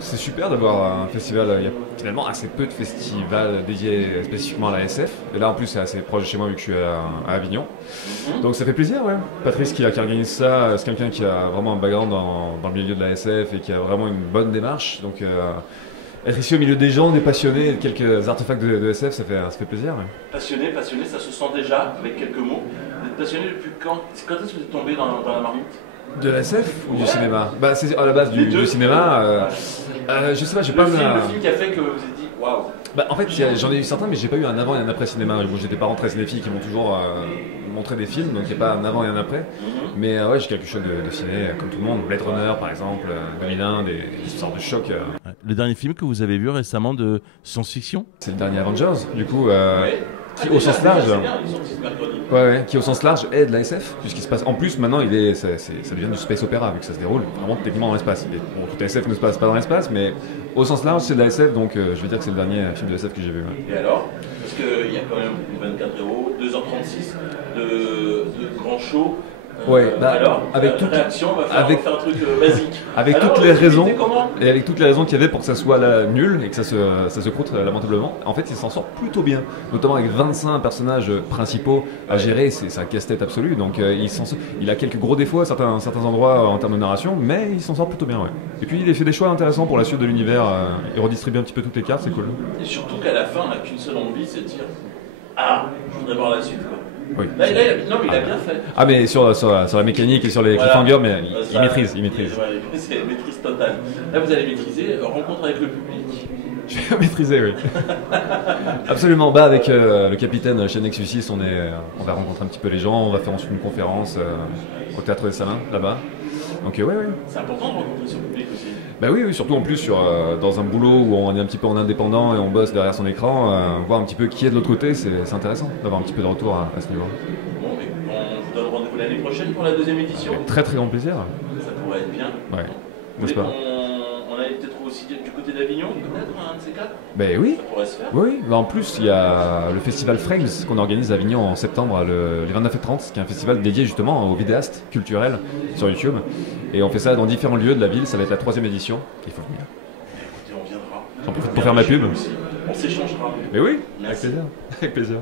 C'est super d'avoir un festival, il y a finalement assez peu de festivals dédiés spécifiquement à la SF. Et là en plus c'est assez proche de chez moi vu que je suis à Avignon. Donc ça fait plaisir, ouais. Patrice qui organise ça, c'est quelqu'un qui a vraiment un background dans le milieu de la SF et qui a vraiment une bonne démarche. Donc être ici au milieu des gens, des passionnés, de quelques artefacts de SF, ça fait plaisir. Ouais. Passionné, passionné, ça se sent déjà avec quelques mots. Vous êtes passionné depuis quand? Quand est-ce que vous êtes tombé dans la marmite? De la SF ou du cinéma? Bah c'est à la base du cinéma. Je sais pas, j'ai pas le film qui a fait que vous vous êtes dit waouh. Bah, en fait, j'en ai eu certains, mais j'ai pas eu un avant et un après cinéma. Bon, j'ai des parents très cinéphiles qui m'ont toujours montré des films, donc il n'y a pas un avant et un après. Mais ouais, j'ai quelque chose de ciné, comme tout le monde. Blade Runner, par exemple, 2001, des sortes de chocs. Le dernier film que vous avez vu récemment de science-fiction? C'est le dernier Avengers, du coup, Ouais. qui au sens large. C'est bien, ils sont sortis ce mercredi. Ouais, qui au sens large est de la SF, puisqu'il se passe. En plus, maintenant, ça devient du space opéra, vu que ça se déroule vraiment techniquement dans l'espace. Bon, toute la SF ne se passe pas dans l'espace, mais au sens large, c'est de la SF, donc je vais dire que c'est le dernier film de SF que j'ai vu. Ouais. Et alors? Parce qu'il y a quand même 24 euros, 2h36 de grand show. Ouais, bah, alors, avec toute réaction, on va faire un truc basique. Avec alors, toutes les raisons comment? et avec toutes les raisons qu'il y avait pour que ça soit là, nul et que ça se croûte lamentablement. En fait, il s'en sort plutôt bien, notamment avec 25 personnages principaux à gérer. C'est un casse-tête absolu. Donc il a quelques gros défauts à certains endroits en termes de narration, mais il s'en sort plutôt bien. Ouais. Et puis il a fait des choix intéressants pour la suite de l'univers. Il redistribue un petit peu toutes les cartes, c'est cool. Et surtout qu'à la fin, on n'a qu'une seule envie, c'est de dire ah, je voudrais voir la suite. Quoi. Oui. Là, non, mais il a bien fait. Ah, mais sur la mécanique et sur les cliffhangers, mais il maîtrise. Ouais, c'est maîtrise totale. Là, vous allez maîtriser rencontre avec le public. Je vais maîtriser, oui. Absolument. Bah, avec le capitaine chez Nexus 6, on va rencontrer un petit peu les gens. On va faire ensuite une conférence au Théâtre des Salins, là-bas. Donc, ouais. C'est important de rencontrer son public aussi. Bah oui, surtout en plus dans un boulot où on est un petit peu en indépendant et on bosse derrière son écran, voir un petit peu qui est de l'autre côté, c'est intéressant d'avoir un petit peu de retour à ce niveau. Bon, mais on vous donne rendez-vous l'année prochaine pour la deuxième édition. Avec très très grand plaisir. Ça pourrait être bien. Ouais, n'est-ce pas? On allait peut-être aussi du côté d'Avignon, peut-être, un de ces quatre. Ben oui. Ça pourrait se faire. Oui, bah en plus il y a le festival Frames qu'on organise à Avignon en septembre, les 29 et 30, qui est un festival dédié justement aux vidéastes culturels sur YouTube. Et on fait ça dans différents lieux de la ville, ça va être la 3e édition, il faut venir. Écoutez, on viendra. J'en profite pour faire ma pub. On s'échangera. Mais oui, Merci. avec plaisir. Avec plaisir.